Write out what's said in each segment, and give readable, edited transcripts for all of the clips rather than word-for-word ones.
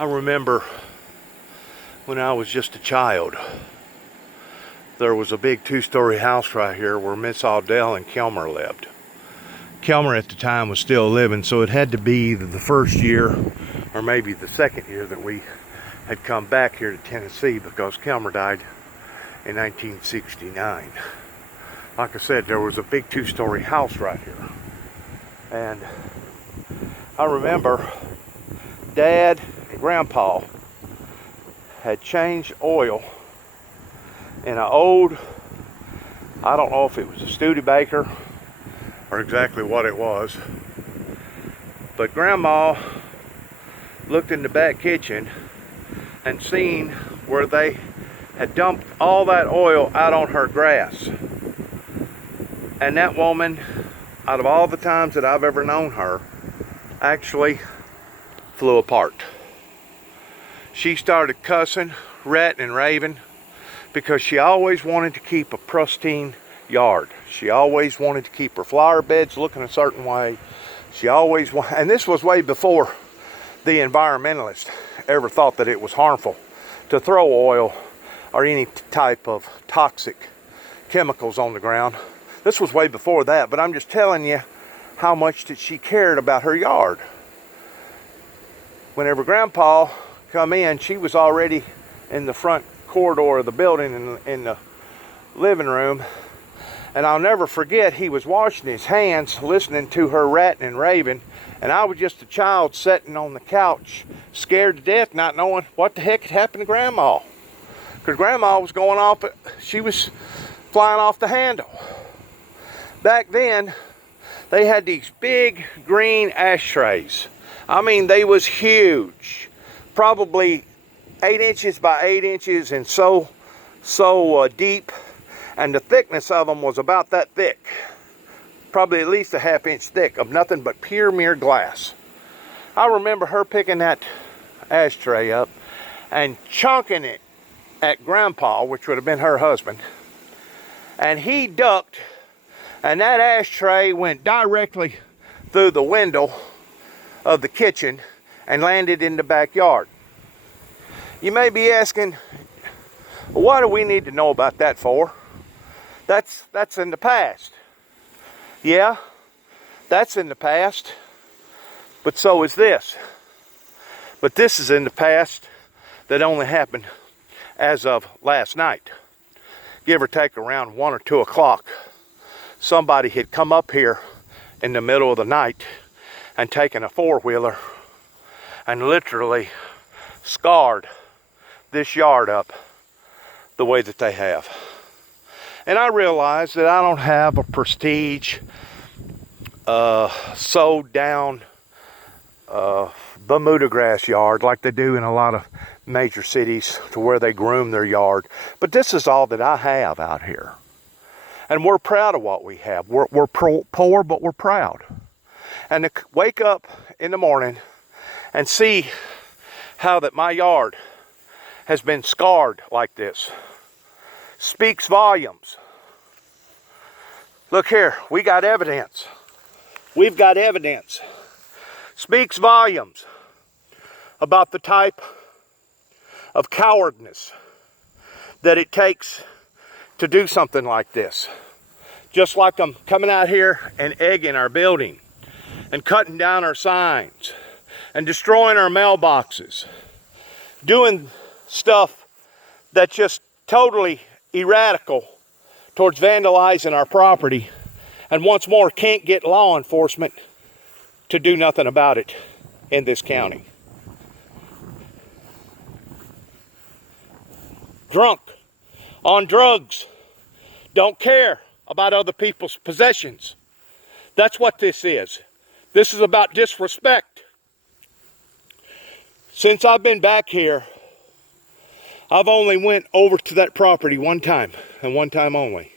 I remember when I was just a child, there was a big two-story house right here where Miss Audell and Kilmer lived. Kilmer at the time was still living, so it had to be the first year or maybe the second year that we had come back here to Tennessee, because Kilmer died in 1969. Like I said, there was a big two-story house right here. And I remember Dad and Grandpa had changed oil in an old, I don't know if it was a Studebaker or exactly what it was, but Grandma looked in the back kitchen and seen where they had dumped all that oil out on her grass. And that woman, out of all the times that I've ever known her, actually flew apart. She started cussing, ratting and raving, because she always wanted to keep a pristine yard. She always wanted to keep her flower beds looking a certain way. She always wanted, and this was way before the environmentalists ever thought that it was harmful to throw oil or any type of toxic chemicals on the ground. This was way before that, but I'm just telling you how much that she cared about her yard. Whenever Grandpa come in, she was already in the front corridor of the building in the living room. And I'll never forget, he was washing his hands, listening to her ratting and raving. And I was just a child sitting on the couch, scared to death, not knowing what the heck had happened to Grandma. Because Grandma was going off, she was flying off the handle. Back then, they had these big green ashtrays. I mean, they was huge. Probably 8 inches by 8 inches and so deep. And the thickness of them was about that thick. Probably at least a ½ inch thick of nothing but pure mirror glass. I remember her picking that ashtray up and chunking it at Grandpa, which would have been her husband. And he ducked, and that ashtray went directly through the window of the kitchen and landed in the backyard. You may be asking, what do we need to know about that for? That's in the past. Yeah, that's in the past, but so is this. But this is in the past that only happened as of last night. Give or take around 1 or 2 o'clock. Somebody had come up here in the middle of the night and taken a four-wheeler and literally scarred this yard up the way that they have. And I realize that I don't have a prestige, sewed down Bermuda grass yard like they do in a lot of major cities, to where they groom their yard. But this is all that I have out here. And we're proud of what we have. We're poor, but we're proud. And to wake up in the morning and see how that my yard has been scarred like this speaks volumes. Look here, we got evidence. We've got evidence. Speaks volumes about the type of cowardness that it takes to do something like this. Just like them coming out here and egging our building and cutting down our signs and destroying our mailboxes, doing stuff that's just totally erratical towards vandalizing our property, and once more can't get law enforcement to do nothing about it in this county. Drunk, on drugs, don't care about other people's possessions. That's what this is. This is about disrespect. Since I've been back here, I've only went over to that property one time, and one time only.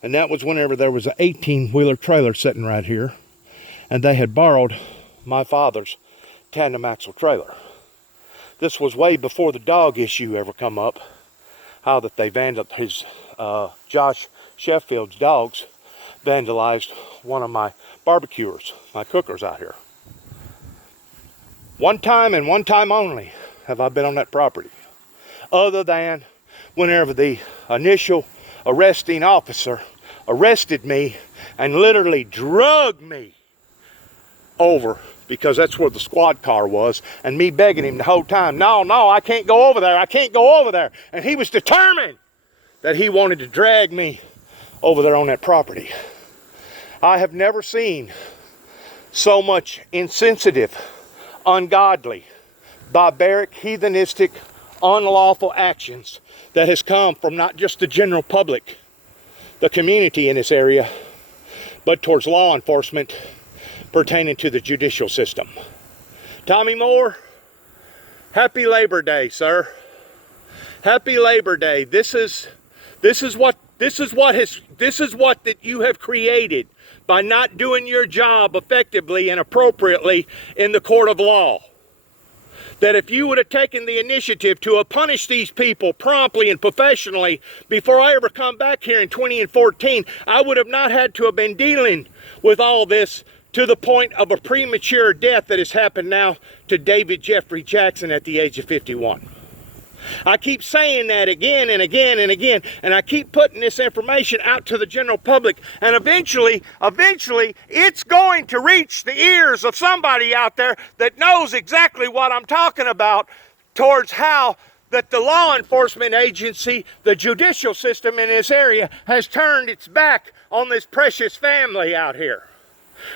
And that was whenever there was an 18-wheeler trailer sitting right here, and they had borrowed my father's tandem axle trailer. This was way before the dog issue ever come up, how that they vandalized his, Josh Sheffield's dogs vandalized one of my barbecuers, my cookers out here. One time and one time only. have I been on that property, other than whenever the initial arresting officer arrested me and literally drugged me over, because that's where the squad car was, and me begging him the whole time, no, I can't go over there, I can't go over there. And he was determined that he wanted to drag me over there on that property. I have never seen so much insensitive, ungodly, barbaric, heathenistic, unlawful actions that has come from not just the general public, the community in this area, but towards law enforcement pertaining to the judicial system. Tommy Moore, happy Labor Day, sir. Happy Labor Day. This is what that you have created by not doing your job effectively and appropriately in the court of law. That if you would have taken the initiative to punish these people promptly and professionally before I ever come back here in 2014, I would have not had to have been dealing with all this to the point of a premature death that has happened now to David Jeffrey Jackson at the age of 51. I keep saying that again and again and again, and I keep putting this information out to the general public, and eventually, it's going to reach the ears of somebody out there that knows exactly what I'm talking about towards how that the law enforcement agency, the judicial system in this area, has turned its back on this precious family out here.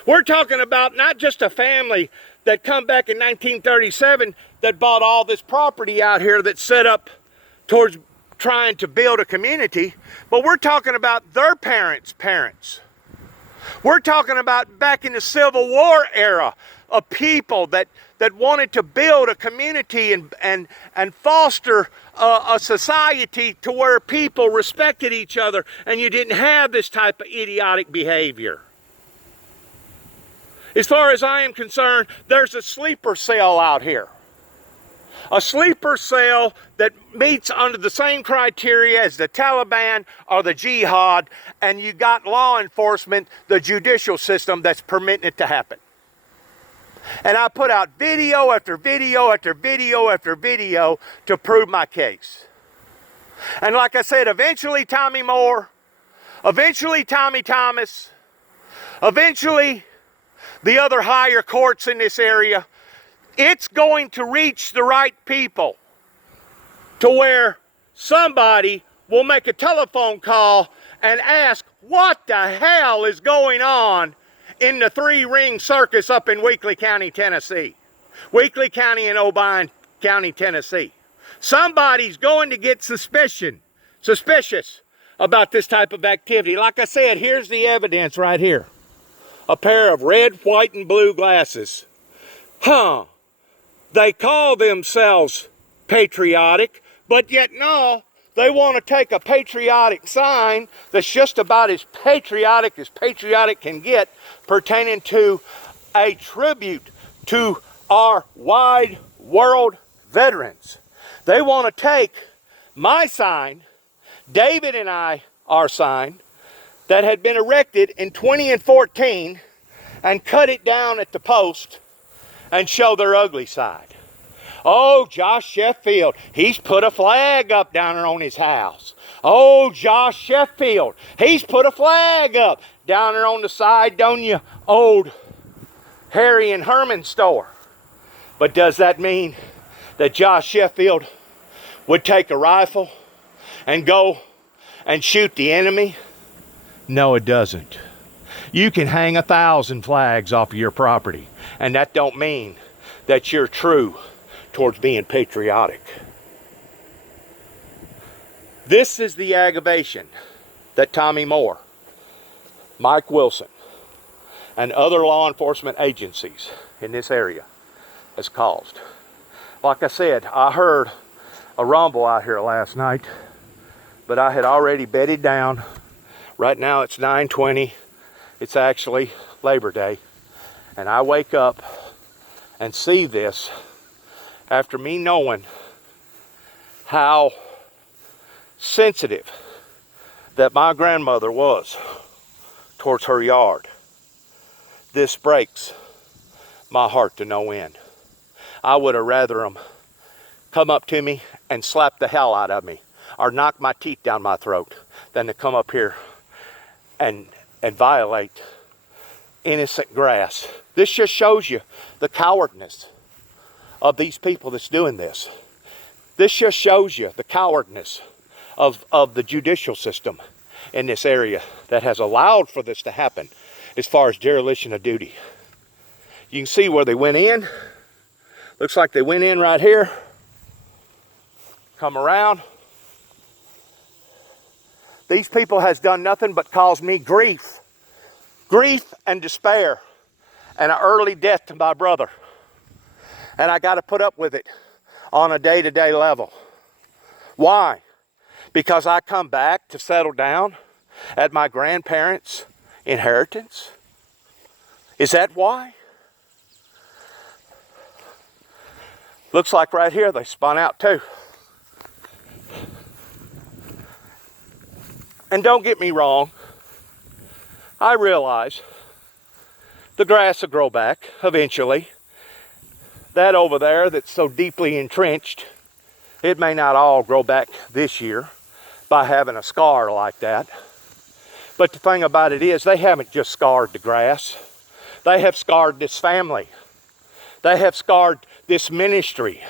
We're talking about not just a family that come back in 1937 that bought all this property out here that's set up towards trying to build a community, but we're talking about their parents' parents. We're talking about back in the Civil War era, of people that wanted to build a community and foster a society to where people respected each other and you didn't have this type of idiotic behavior. As far as I am concerned, there's a sleeper cell out here. A sleeper cell that meets under the same criteria as the Taliban or the Jihad, and you got law enforcement, the judicial system that's permitting it to happen. And I put out video after video after video after video to prove my case. And like I said, eventually Tommy Moore, eventually Tommy Thomas, eventually the other higher courts in this area, it's going to reach the right people to where somebody will make a telephone call and ask what the hell is going on in the three-ring circus up in Weakley County, Tennessee. Weakley County and Obion County, Tennessee. Somebody's going to get suspicious about this type of activity. Like I said, here's the evidence right here. A pair of red, white, and blue glasses. They call themselves patriotic, but yet no, they want to take a patriotic sign that's just about as patriotic can get, pertaining to a tribute to our wide world veterans. They want to take my sign, David and our sign, that had been erected in 2014 and cut it down at the post and show their ugly side. Oh, Josh Sheffield, he's put a flag up down there on his house. Oh, Josh Sheffield, he's put a flag up down there on the Sidonia old Harry and Herman store. But does that mean that Josh Sheffield would take a rifle and go and shoot the enemy? No, it doesn't. You can hang 1,000 flags off of your property, and that don't mean that you're true towards being patriotic. This is the aggravation that Tommy Moore, Mike Wilson, and other law enforcement agencies in this area has caused. Like I said, I heard a rumble out here last night, but I had already bedded down. Right now it's 9:20. It's actually Labor Day. And I wake up and see this after me knowing how sensitive that my grandmother was towards her yard. This breaks my heart to no end. I would have rather them come up to me and slap the hell out of me or knock my teeth down my throat than to come up here and violate innocent grass. This just shows you the cowardness of these people that's doing this. This just shows you the cowardness of the judicial system in this area that has allowed for this to happen as far as dereliction of duty. You can see where they went in. Looks like they went in right here. Come around. These people has done nothing but cause me grief. Grief and despair. And an early death to my brother. And I got to put up with it on a day-to-day level. Why? Because I come back to settle down at my grandparents' inheritance? Is that why? Looks like right here they spun out too. And don't get me wrong, I realize the grass will grow back eventually. That over there that's so deeply entrenched, it may not all grow back this year by having a scar like that. But the thing about it is, they haven't just scarred the grass. They have scarred this family. They have scarred this ministry.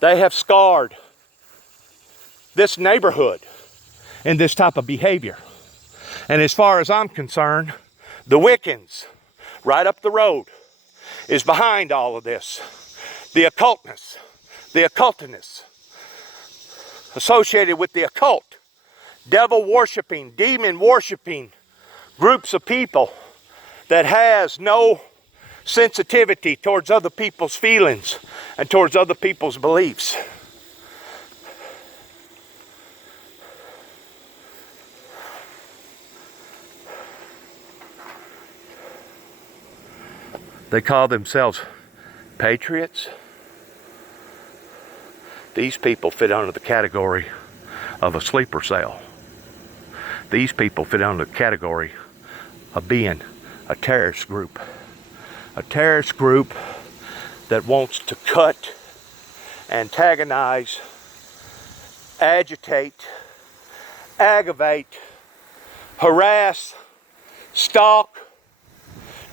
They have scarred this neighborhood in this type of behavior. And as far as I'm concerned, the Wiccans right up the road is behind all of this. The occultness associated with the occult, devil worshiping, demon worshiping groups of people that has no sensitivity towards other people's feelings and towards other people's beliefs. They call themselves patriots. These people fit under the category of a sleeper cell. These people fit under the category of being a terrorist group. A terrorist group that wants to cut, antagonize, agitate, aggravate, harass, stalk,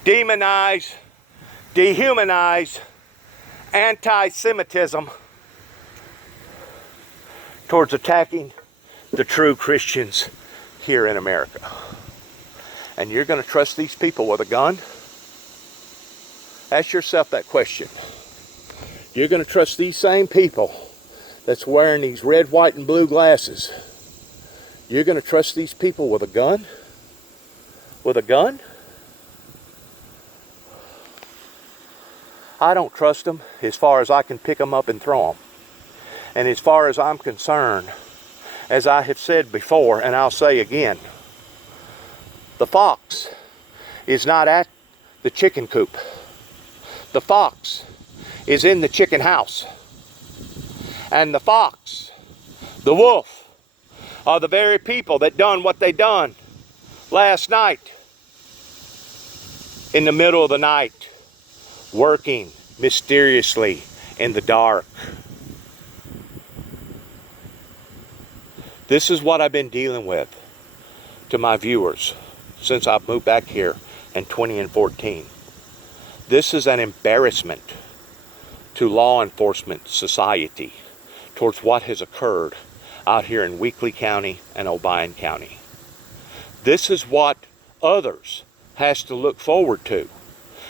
demonize, dehumanize, anti-Semitism towards attacking the true Christians here in America. And you're going to trust these people with a gun? Ask yourself that question. You're going to trust these same people that's wearing these red, white, and blue glasses? You're going to trust these people with a gun? With a gun? I don't trust them as far as I can pick them up and throw them. And as far as I'm concerned, as I have said before, and I'll say again, the fox is not at the chicken coop. The fox is in the chicken house. And the fox, the wolf, are the very people that done what they done last night in the middle of the night, working mysteriously in the dark. This is what I've been dealing with to my viewers since I've moved back here in 2014. This is an embarrassment to law enforcement society towards what has occurred out here in Weakley County and Obion County. This is what others has to look forward to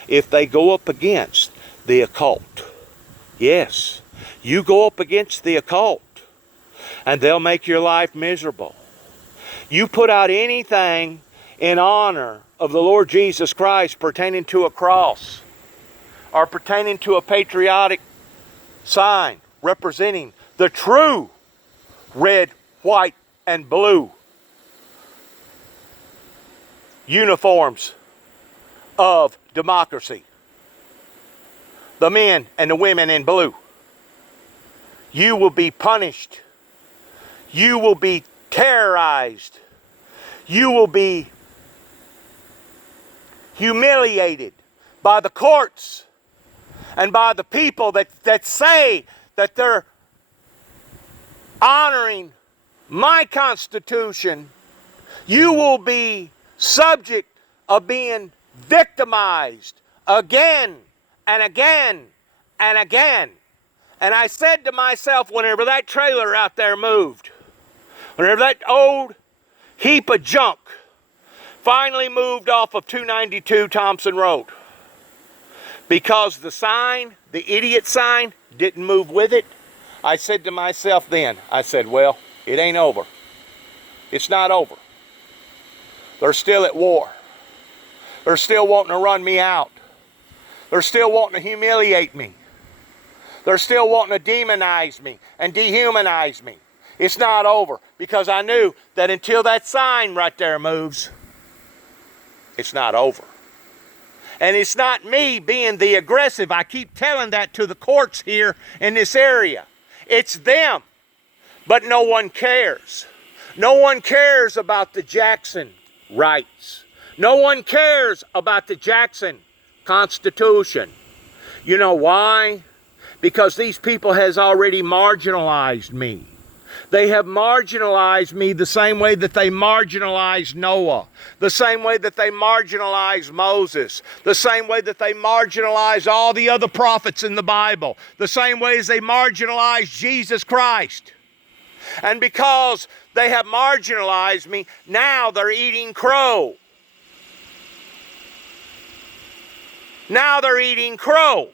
if they go up against the occult. Yes, you go up against the occult and they'll make your life miserable. You put out anything in honor of the Lord Jesus Christ pertaining to a cross or pertaining to a patriotic sign representing the true red, white, and blue uniforms of democracy. The men and the women in blue. You will be punished. You will be terrorized. You will be humiliated by the courts and by the people that say that they're honoring my Constitution, you will be subject of being victimized again and again and again. And I said to myself, whenever that trailer out there moved, whenever that old heap of junk finally moved off of 292 Thompson Road, because the sign, the idiot sign, didn't move with it, I said to myself then, I said, well, it ain't over. It's not over. They're still at war. They're still wanting to run me out. They're still wanting to humiliate me. They're still wanting to demonize me and dehumanize me. It's not over, because I knew that until that sign right there moves, it's not over. And it's not me being the aggressive. I keep telling that to the courts here in this area. It's them. But no one cares. No one cares about the Jackson rights. No one cares about the Jackson Constitution. You know why? Because these people has already marginalized me. They have marginalized me the same way that they marginalized Noah, the same way that they marginalized Moses, the same way that they marginalized all the other prophets in the Bible, the same way as they marginalized Jesus Christ. And because they have marginalized me, now they're eating crow. Now they're eating crow.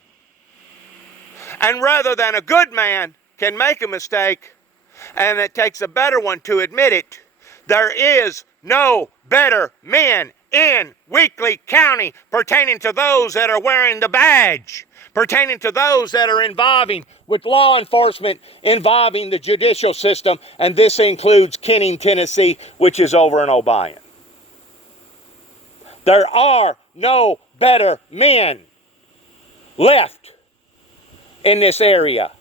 And rather than a good man can make a mistake, and it takes a better one to admit it, there is no better men in Weakley County pertaining to those that are wearing the badge, pertaining to those that are involving with law enforcement, involving the judicial system, and this includes Kenning, Tennessee, which is over in Obion. There are no better men left in this area.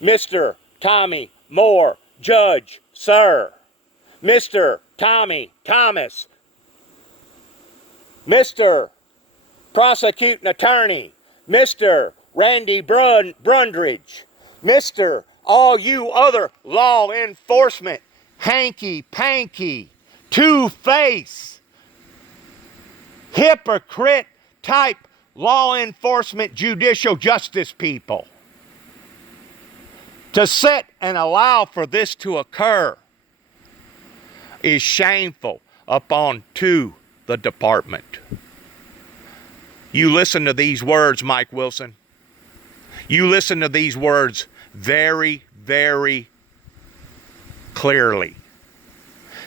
Mr. Tommy Moore, Judge, Sir. Mr. Tommy Thomas. Mr. Prosecuting Attorney. Mr. Randy Brundridge. Mr. all you other law enforcement, hanky-panky, two-face, hypocrite type law enforcement judicial justice people. To sit and allow for this to occur is shameful upon to the department. You listen to these words, Mike Wilson. You listen to these words very, very clearly.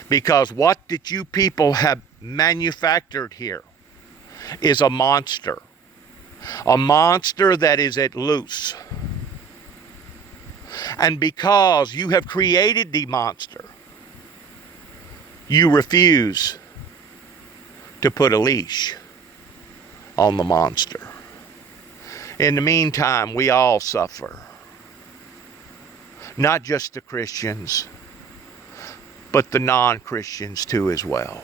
Because what that you people have manufactured here is a monster. A monster that is at loose. And because you have created the monster, you refuse to put a leash on the monster. In the meantime, we all suffer. Not just the Christians, but the non-Christians too as well.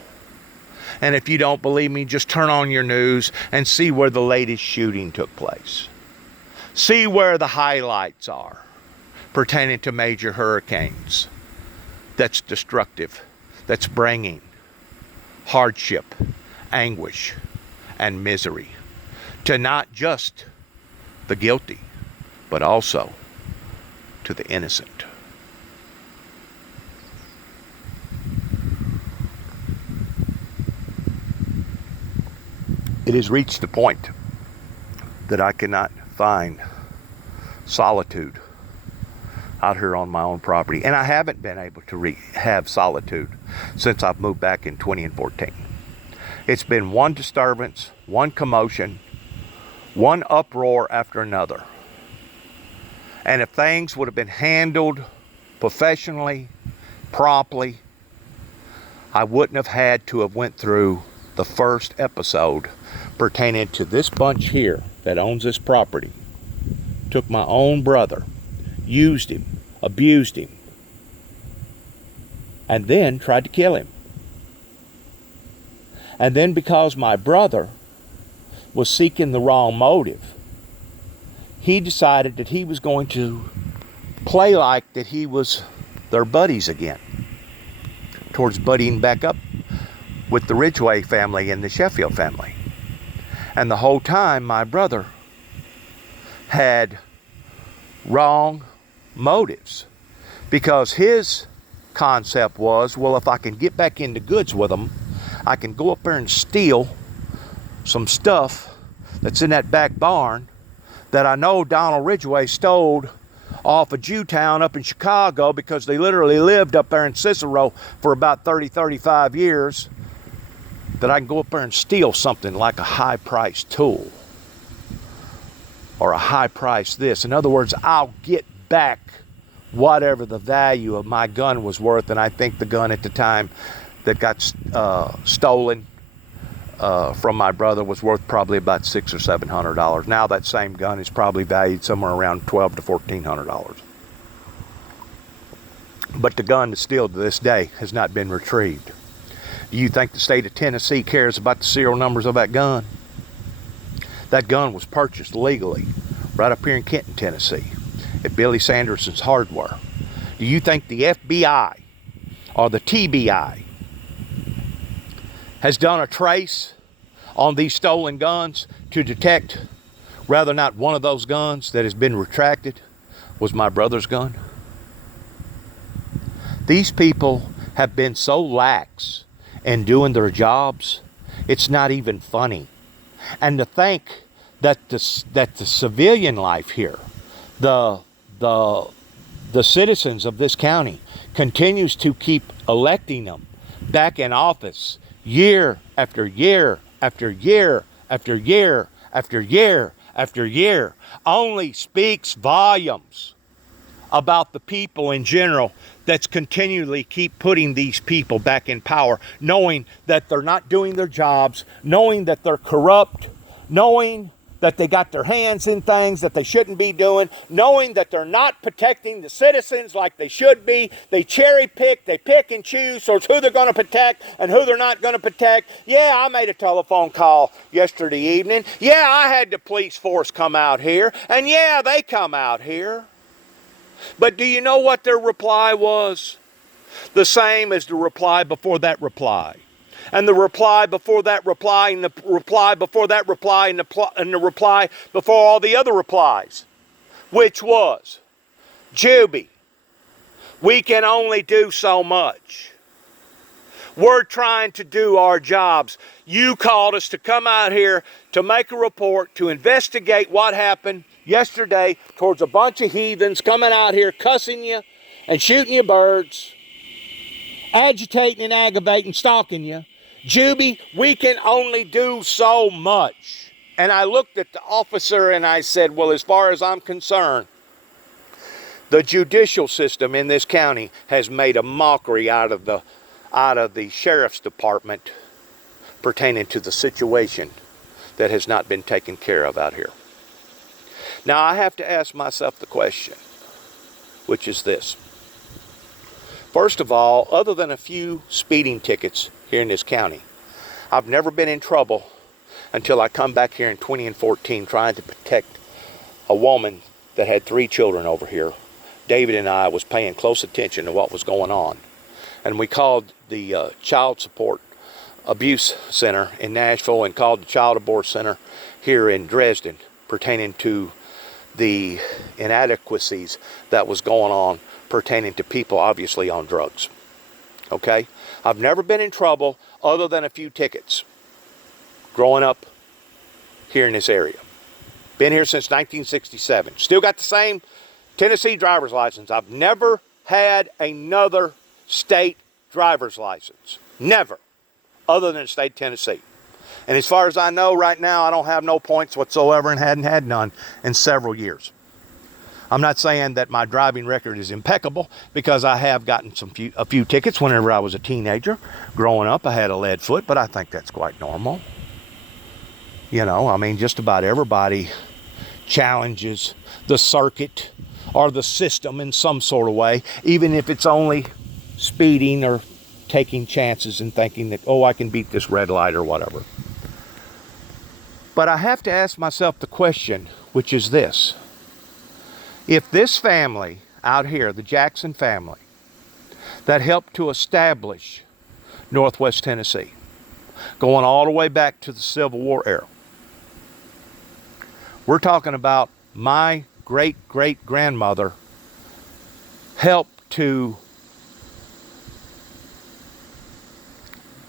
And if you don't believe me, just turn on your news and see where the latest shooting took place. See where the highlights are pertaining to major hurricanes. That's destructive. That's bringing hardship, anguish, and misery to not just the guilty, but also to the innocent. It has reached the point that I cannot find solitude out here on my own property. And I haven't been able to have solitude since I've moved back in 2014. It's been one disturbance, one commotion, one uproar after another. And if things would have been handled professionally, promptly, I wouldn't have had to have went through the first episode pertaining to this bunch here that owns this property. Took my own brother, used him, abused him, and then tried to kill him. And then because my brother was seeking the wrong motive, he decided that he was going to play like that he was they're buddies again. Towards buddying back up with the Ridgway family and the Sheffield family. And the whole time, my brother had wrong motives, because his concept was, well, if I can get back into goods with them, I can go up there and steal some stuff that's in that back barn that I know Donald Ridgway stole off of Jewtown up in Chicago, because they literally lived up there in Cicero for about 35 years, that I can go up there and steal something like a high-priced tool or a high-priced this. In other words, I'll get back whatever the value of my gun was worth. And I think the gun at the time that got stolen from my brother was worth probably about $600 or $700. Now that same gun is probably valued somewhere around $1,200 to $1,400. But the gun still to this day has not been retrieved. Do you think the state of Tennessee cares about the serial numbers of that gun? That gun was purchased legally right up here in Kenton, Tennessee, at Billy Sanderson's Hardware. Do you think the FBI or the TBI has done a trace on these stolen guns to detect whether or not one of those guns that has been retracted was my brother's gun? These people have been so lax in doing their jobs, it's not even funny. And to think that the civilian life here, the citizens of this county, continues to keep electing them back in office year after year after year after year after year after year, only speaks volumes about the people in general that's continually keep putting these people back in power, knowing that they're not doing their jobs, knowing that they're corrupt, knowing that they got their hands in things that they shouldn't be doing, knowing that they're not protecting the citizens like they should be. They cherry pick, they pick and choose so it's who they're going to protect and who they're not going to protect. Yeah, I made a telephone call yesterday evening. Yeah, I had the police force come out here. And yeah, they come out here. But do you know what their reply was? The same as the reply before that reply. And the reply before that reply, and the reply before that reply, and the reply before all the other replies. Which was, Juby, we can only do so much. We're trying to do our jobs. You called us to come out here to make a report, to investigate what happened yesterday towards a bunch of heathens coming out here cussing you and shooting you birds, agitating and aggravating, stalking you. Juby, we can only do so much. And I looked at the officer and I said, well, as far as I'm concerned, the judicial system in this county has made a mockery out of the sheriff's department pertaining to the situation that has not been taken care of out here. Now, I have to ask myself the question, which is this. First of all, other than a few speeding tickets here in this county, I've never been in trouble until I come back here in 2014 trying to protect a woman that had 3 children over here. David and I was paying close attention to what was going on. And we called the Child Support Abuse Center in Nashville and called the Child Abort Center here in Dresden pertaining to the inadequacies that was going on pertaining to people obviously on drugs. Okay? I've never been in trouble other than a few tickets growing up here in this area. Been here since 1967. Still got the same Tennessee driver's license. I've never had another state driver's license. Never. Other than state Tennessee. And as far as I know right now, I don't have no points whatsoever and hadn't had none in several years. I'm not saying that my driving record is impeccable, because I have gotten a few tickets whenever I was a teenager. Growing up, I had a lead foot, but I think that's quite normal. You know, I mean, just about everybody challenges the circuit or the system in some sort of way, even if it's only speeding or taking chances and thinking that, oh, I can beat this red light or whatever. But I have to ask myself the question, which is this. If this family out here, the Jackson family, that helped to establish Northwest Tennessee, going all the way back to the Civil War era. We're talking about my great-great-grandmother helped to,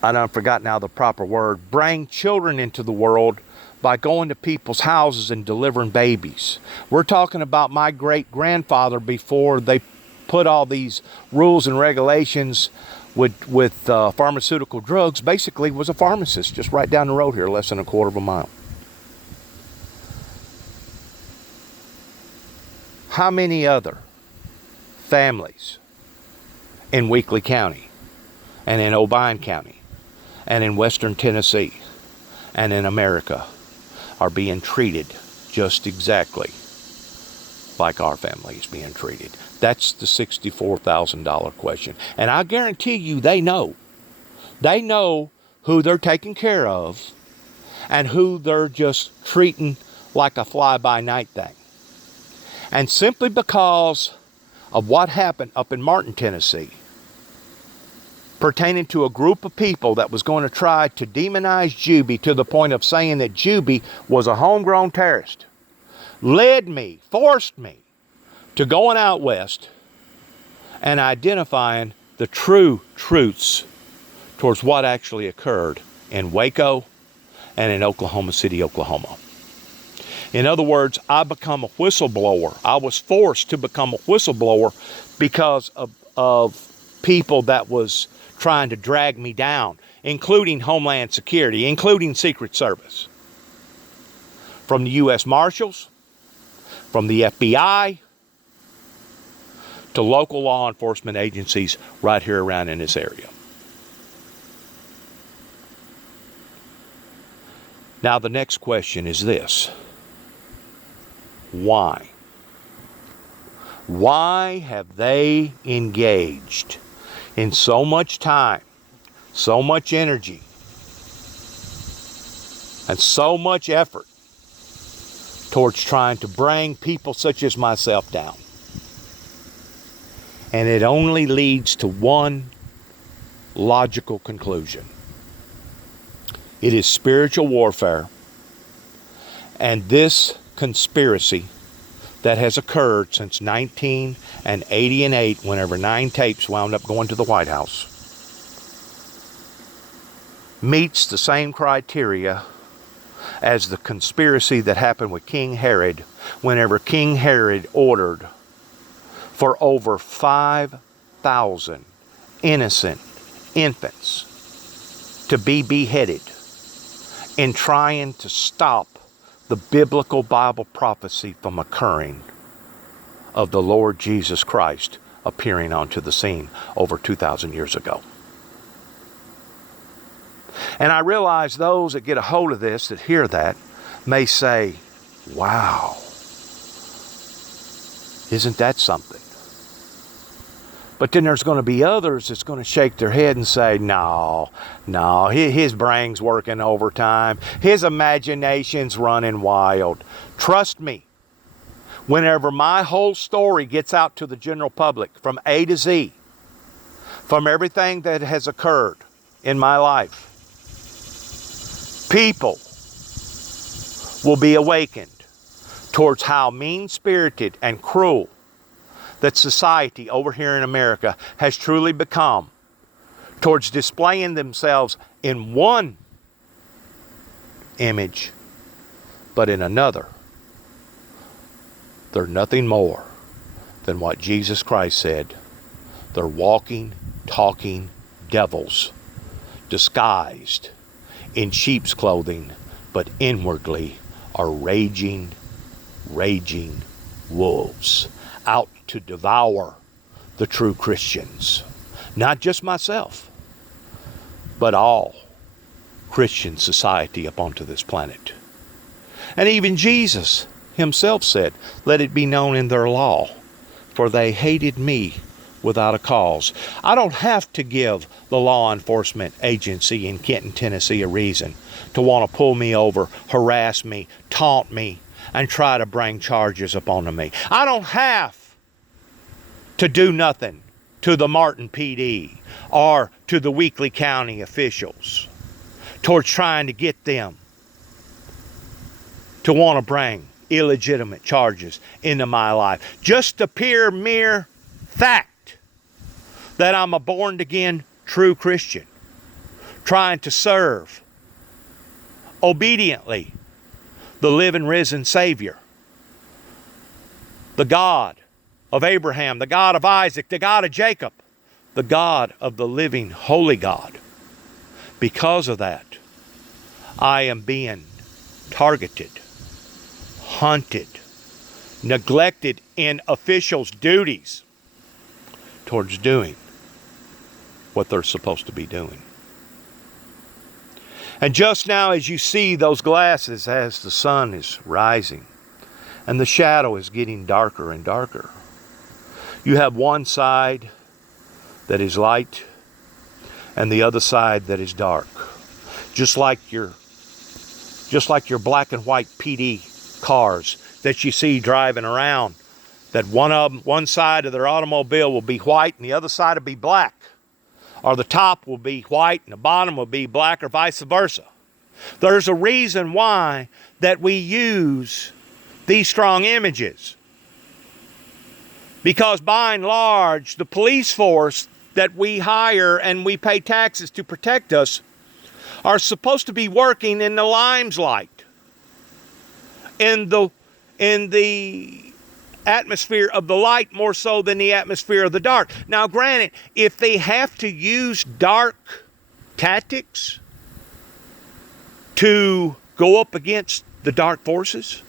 I don't forgot now the proper word, bring children into the world by going to people's houses and delivering babies. We're talking about my great-grandfather before they put all these rules and regulations with pharmaceutical drugs. Basically was a pharmacist just right down the road here, less than a quarter of a mile. How many other families in Weakley County and in Obion County and in Western Tennessee and in America are being treated just exactly like our family is being treated? That's the $64,000 question. And I guarantee you they know. They know who they're taking care of and who they're just treating like a fly-by-night thing. And simply because of what happened up in Martin, Tennessee, pertaining to a group of people that was going to try to demonize Juby to the point of saying that Juby was a homegrown terrorist, forced me to going out west and identifying the true truths towards what actually occurred in Waco and in Oklahoma City, Oklahoma. In other words, I become a whistleblower. I was forced to become a whistleblower because of people that was trying to drag me down, including Homeland Security, including Secret Service. From the U.S. Marshals, from the FBI, to local law enforcement agencies right here around in this area. Now the next question is this. Why? Why have they engaged in so much time, so much energy, and so much effort towards trying to bring people such as myself down? And it only leads to one logical conclusion. It is spiritual warfare, and this conspiracy that has occurred since 1988, whenever 9 tapes wound up going to the White House, meets the same criteria as the conspiracy that happened with King Herod, whenever King Herod ordered for over 5,000 innocent infants to be beheaded in trying to stop the biblical Bible prophecy from occurring of the Lord Jesus Christ appearing onto the scene over 2,000 years ago. And I realize those that get a hold of this, that hear that, may say, wow, isn't that something? But then there's going to be others that's going to shake their head and say, no, his brain's working overtime. His imagination's running wild. Trust me, whenever my whole story gets out to the general public from A to Z, from everything that has occurred in my life, people will be awakened towards how mean-spirited and cruel that society over here in America has truly become towards displaying themselves in one image, but in another, they're nothing more than what Jesus Christ said. They're walking, talking devils, disguised in sheep's clothing, but inwardly are raging wolves, out to devour the true Christians. Not just myself, but all Christian society upon this planet. And even Jesus himself said, let it be known in their law, for they hated me without a cause. I don't have to give the law enforcement agency in Kenton, Tennessee a reason to want to pull me over, harass me, taunt me, and try to bring charges upon me. I don't have to do nothing to the Martin PD or to the Weakley County officials towards trying to get them to want to bring illegitimate charges into my life. Just the pure mere fact that I'm a born again true Christian, trying to serve obediently the living risen Savior, the God of Abraham, the God of Isaac, the God of Jacob, the God of the living holy God. Because of that, I am being targeted, hunted, neglected in officials' duties towards doing what they're supposed to be doing. And just now, as you see those glasses, as the sun is rising and the shadow is getting darker and darker, you have one side that is light and the other side that is dark. Just like your black and white PD cars that you see driving around, that one side of their automobile will be white and the other side will be black. Or the top will be white and the bottom will be black, or vice versa. There's a reason why that we use these strong images. Because by and large, the police force that we hire and we pay taxes to protect us are supposed to be working in the limelight, in the atmosphere of the light more so than the atmosphere of the dark. Now granted, if they have to use dark tactics to go up against the dark forces,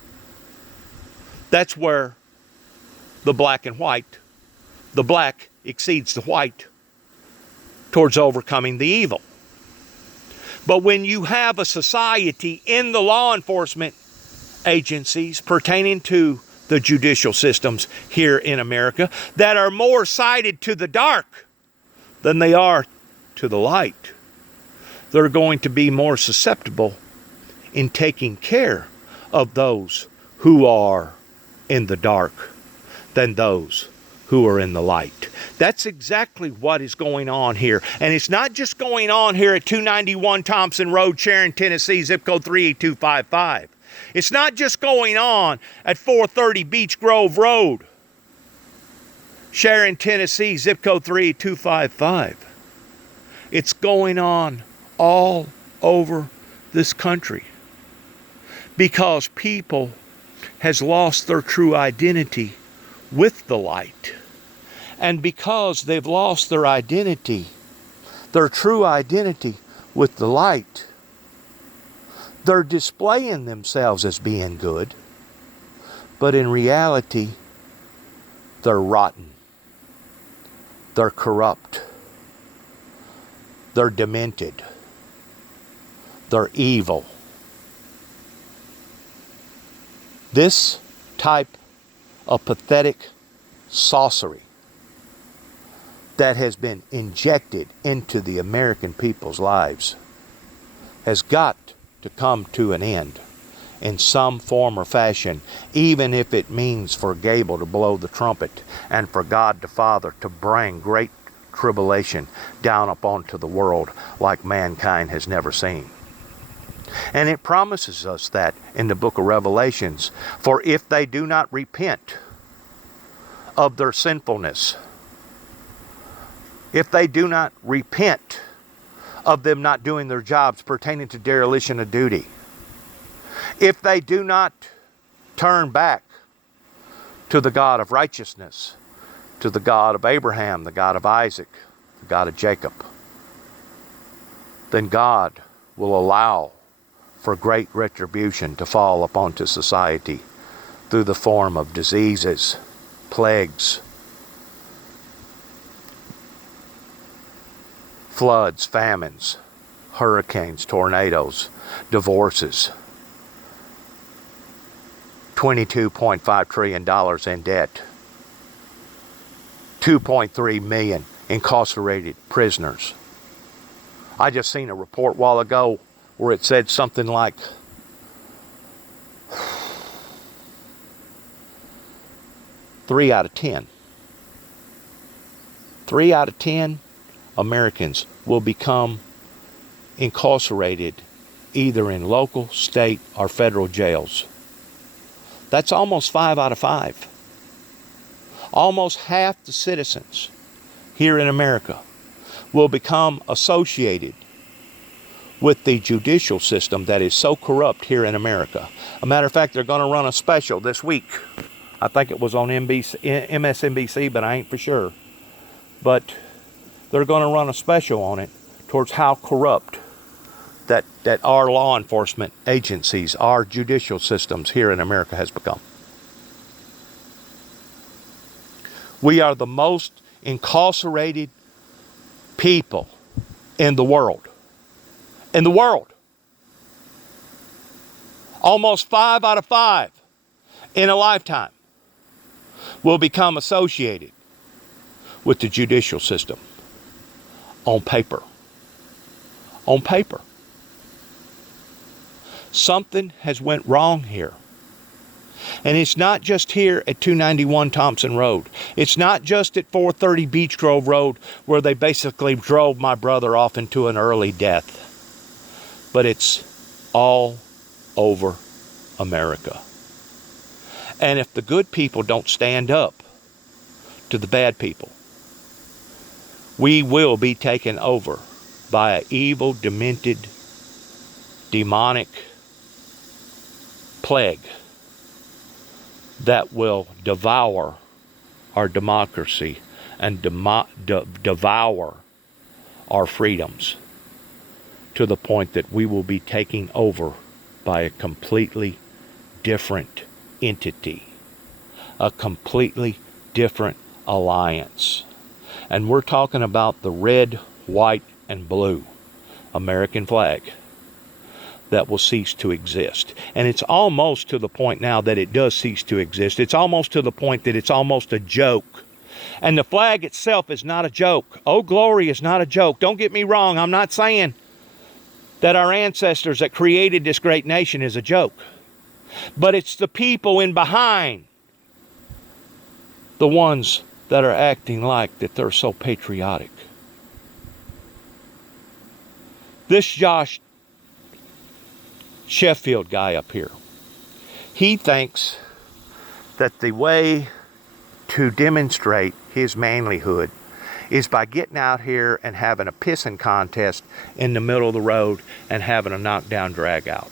that's where the black and white, the black exceeds the white towards overcoming the evil. But when you have a society in the law enforcement agencies pertaining to the judicial systems here in America that are more sided to the dark than they are to the light, they're going to be more susceptible in taking care of those who are in the dark than those who are in the light. That's exactly what is going on here. And it's not just going on here at 291 Thompson Road, Sharon, Tennessee, zip code 38255. It's not just going on at 430 Beach Grove Road, Sharon, Tennessee, zip code 38255. It's going on all over this country because people has lost their true identity with the light. And because they've lost their identity, their true identity with the light, they're displaying themselves as being good, but in reality, they're rotten. They're corrupt. They're demented. They're evil. This type of pathetic sorcery that has been injected into the American people's lives has got to come to an end in some form or fashion, even if it means for Gable to blow the trumpet and for God the Father to bring great tribulation down upon to the world like mankind has never seen. And it promises us that in the book of Revelations, for if they do not repent of their sinfulness, if they do not repent of them not doing their jobs pertaining to dereliction of duty, if they do not turn back to the God of righteousness, to the God of Abraham, the God of Isaac, the God of Jacob, then God will allow for great retribution to fall upon society through the form of diseases, plagues, floods, famines, hurricanes, tornadoes, divorces, $22.5 trillion in debt, 2.3 million incarcerated prisoners. I just seen a report a while ago where it said something like 3 out of 10 3 out of 10 Americans will become incarcerated either in local, state, or federal jails. That's almost 5 out of 5. Almost half the citizens here in America will become associated with the judicial system that is so corrupt here in America. A matter of fact, they're going to run a special this week. I think it was on MSNBC, but I ain't for sure. But they're going to run a special on it towards how corrupt that our law enforcement agencies, our judicial systems here in America has become. We are the most incarcerated people in the world. In the world. Almost 5 out of 5 in a lifetime will become associated with the judicial system. On paper. On paper. Something has went wrong here. And it's not just here at 291 Thompson Road. It's not just at 430 Beech Grove Road where they basically drove my brother off into an early death. But it's all over America. And if the good people don't stand up to the bad people, we will be taken over by an evil, demented, demonic plague that will devour our democracy and devour our freedoms to the point that we will be taken over by a completely different entity, a completely different alliance. And we're talking about the red, white, and blue American flag that will cease to exist. And it's almost to the point now that it does cease to exist. It's almost to the point that it's almost a joke. And the flag itself is not a joke. Oh, glory is not a joke. Don't get me wrong. I'm not saying that our ancestors that created this great nation is a joke. But it's the people in behind, the ones that are acting like that they're so patriotic. This Josh Sheffield guy up here, he thinks that the way to demonstrate his manlyhood is by getting out here and having a pissing contest in the middle of the road and having a knockdown drag out.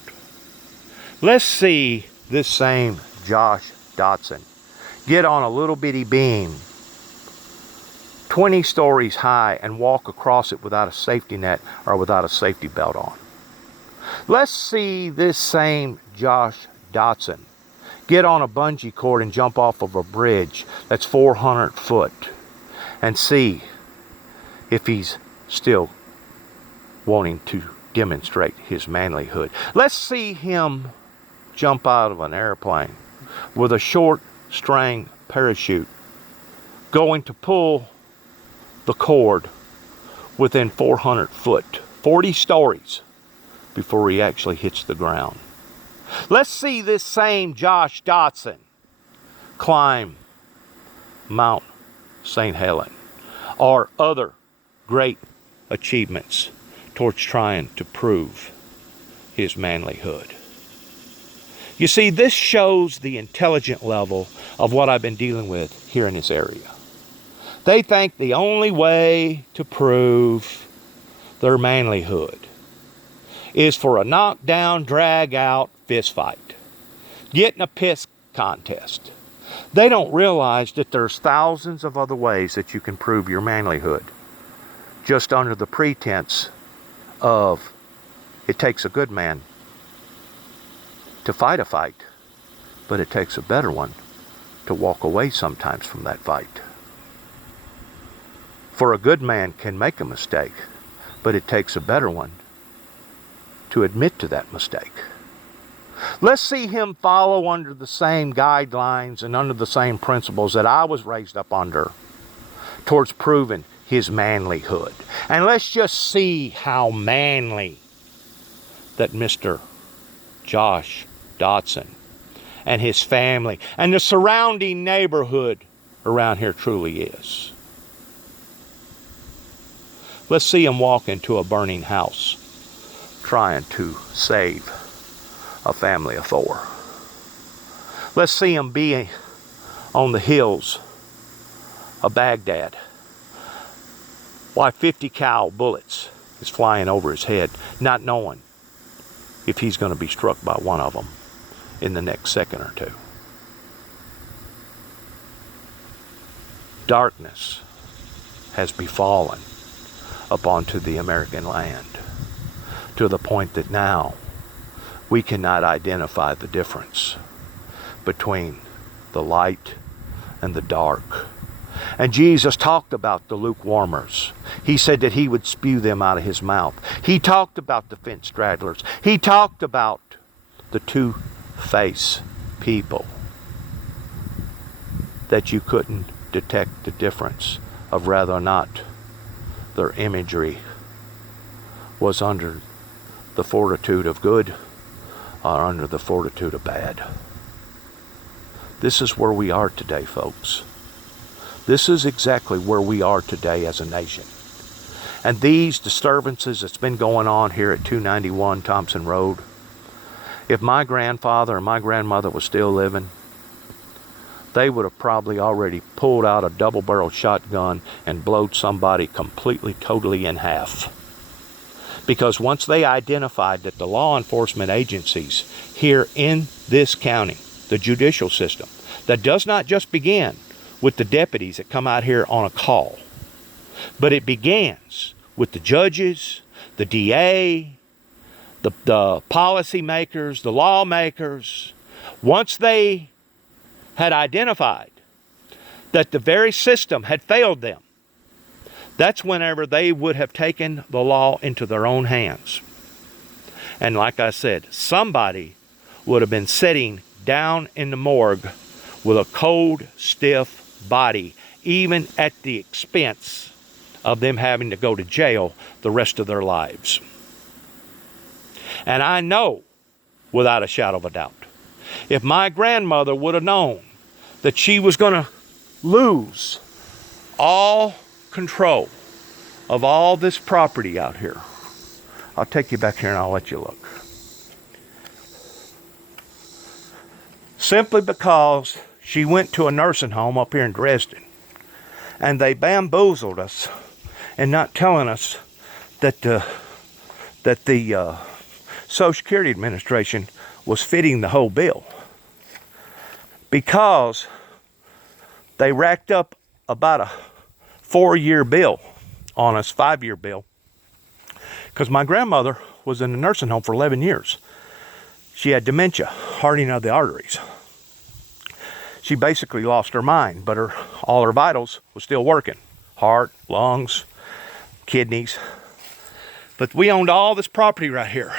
Let's see this same Josh Dotson get on a little bitty beam 20 stories high and walk across it without a safety net or without a safety belt on. Let's see this same Josh Dotson get on a bungee cord and jump off of a bridge that's 400 foot and see if he's still wanting to demonstrate his manlyhood. Let's see him jump out of an airplane with a short string parachute going to pull the cord within 400 foot, 40 stories before he actually hits the ground. Let's see this same Josh Dotson climb Mount St. Helens or other great achievements towards trying to prove his manlyhood. You see, this shows the intelligent level of what I've been dealing with here in this area. They think the only way to prove their manlyhood is for a knockdown, drag out fist fight. Get in a piss contest. They don't realize that there's thousands of other ways that you can prove your manlyhood, just under the pretense of it takes a good man to fight a fight, but it takes a better one to walk away sometimes from that fight. For a good man can make a mistake, but it takes a better one to admit to that mistake. Let's see him follow under the same guidelines and under the same principles that I was raised up under towards proving his manlyhood. And let's just see how manly that Mr. Josh Dotson and his family and the surrounding neighborhood around here truly is. Let's see him walk into a burning house trying to save a family of 4. Let's see him be on the hills of Baghdad while 50 cal bullets is flying over his head, not knowing if he's going to be struck by one of them in the next second or two. Darkness has befallen upon the American land to the point that now we cannot identify the difference between the light and the dark. And Jesus talked about the lukewarmers. He said that he would spew them out of his mouth. He talked about the fence straddlers. He talked about the two-faced people, that you couldn't detect the difference of whether or not their imagery was under the fortitude of good or under the fortitude of bad. This is where we are today, folks. This is exactly where we are today as a nation. And these disturbances that's been going on here at 291 Thompson Road, if my grandfather or my grandmother was still living, they would have probably already pulled out a double-barreled shotgun and blowed somebody completely, totally in half. Because once they identified that the law enforcement agencies here in this county, the judicial system, that does not just begin with the deputies that come out here on a call, but it begins with the judges, the DA, the policy makers, the lawmakers. Once they had identified that the very system had failed them, that's whenever they would have taken the law into their own hands. And like I said, somebody would have been sitting down in the morgue with a cold, stiff body, even at the expense of them having to go to jail the rest of their lives. And I know, without a shadow of a doubt, if my grandmother would have known that she was going to lose all control of all this property out here, I'll take you back here and I'll let you look. Simply because she went to a nursing home up here in Dresden, and they bamboozled us and not telling us that the Social Security Administration was fitting the whole bill, because they racked up about a 4-year bill on us, 5-year bill, because my grandmother was in a nursing home for 11 years. She had dementia, hardening of the arteries. She basically lost her mind, but all her vitals was still working. Heart, lungs, kidneys. But we owned all this property right here.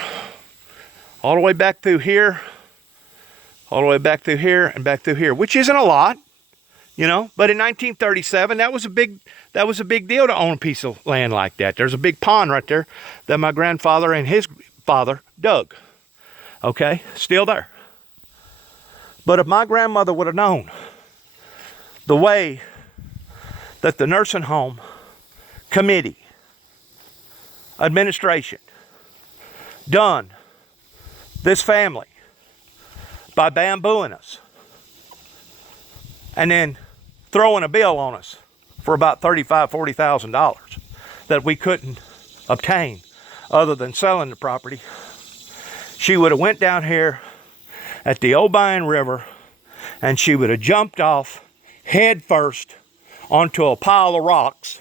All the way back through here, all the way back through here, and back through here, which isn't a lot, you know. But in 1937, that was a big deal to own a piece of land like that. There's a big pond right there that my grandfather and his father dug. Okay, still there. But if my grandmother would have known the way that the nursing home committee, administration, done this family by bambooing us and then throwing a bill on us for about $35,000, $40,000 that we couldn't obtain other than selling the property, she would have went down here at the Obion River, and she would have jumped off head first onto a pile of rocks,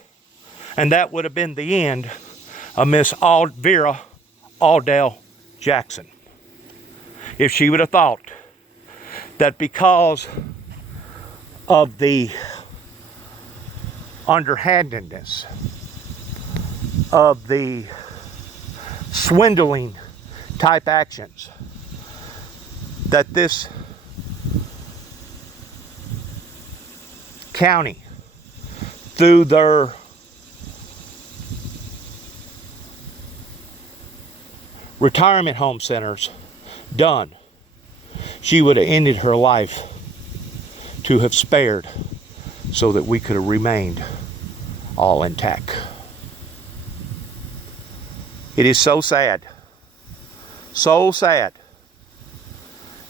and that would have been the end of Miss Vera Aldell Jackson. If she would have thought that because of the underhandedness of the swindling type actions that this county, through their retirement home centers, done, she would have ended her life to have spared so that we could have remained all intact. It is so sad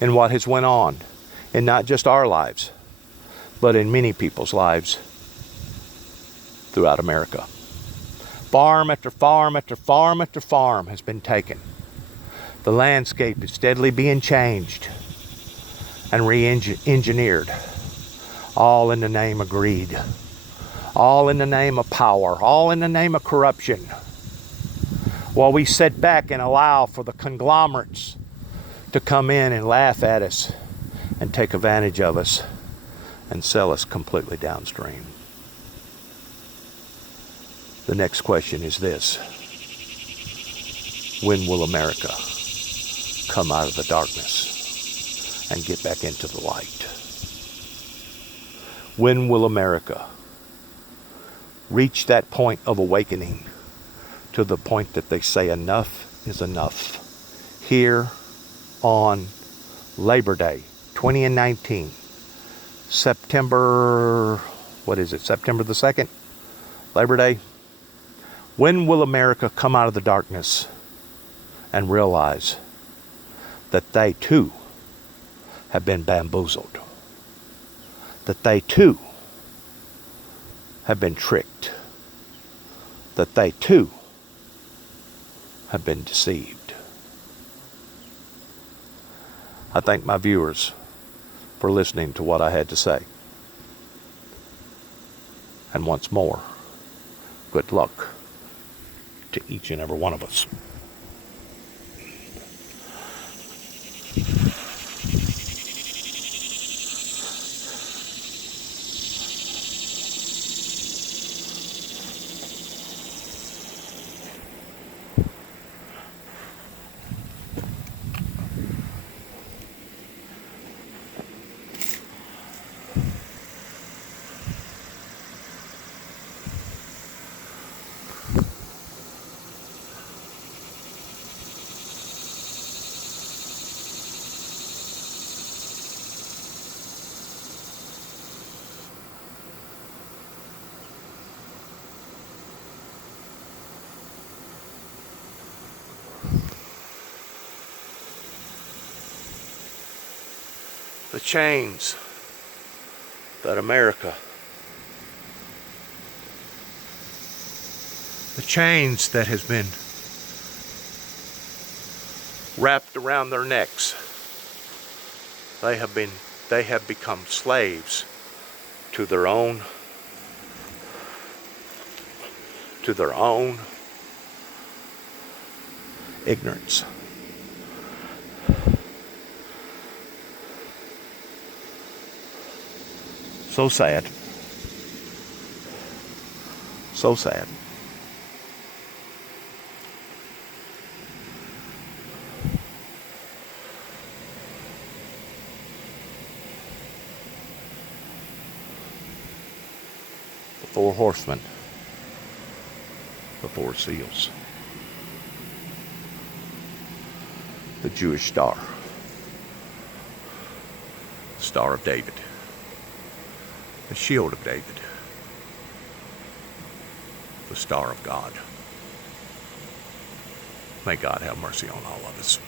in what has went on in not just our lives, but in many people's lives throughout America. Farm after farm after farm after farm has been taken. The landscape is steadily being changed and re-engineered, all in the name of greed, all in the name of power, all in the name of corruption. While we sit back and allow for the conglomerates to come in and laugh at us and take advantage of us and sell us completely downstream. The next question is this: when will America come out of the darkness and get back into the light? When will America reach that point of awakening, to the point that they say enough is enough? Here on Labor Day 2019, September, September the 2nd, Labor Day. When will America come out of the darkness and realize that they too have been bamboozled, that they too have been tricked, that they too have been deceived? I thank my viewers for listening to what I had to say. And once more, good luck to each and every one of us. The chains that America, the chains that has been wrapped around their necks, they have become slaves to their own ignorance. So sad. So sad. The four horsemen, the four seals, the Jewish star, the Star of David, the Shield of David, the Star of God. May God have mercy on all of us.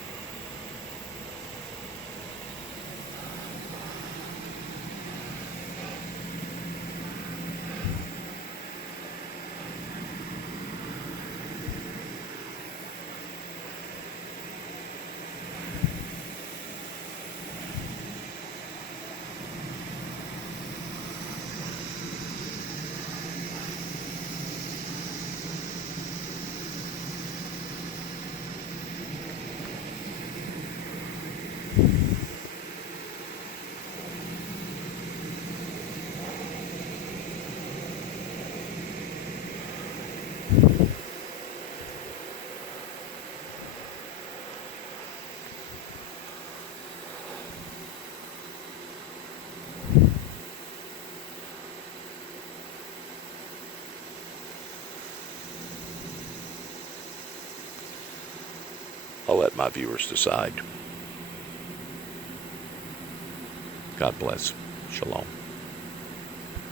I'll let my viewers decide. God bless. Shalom.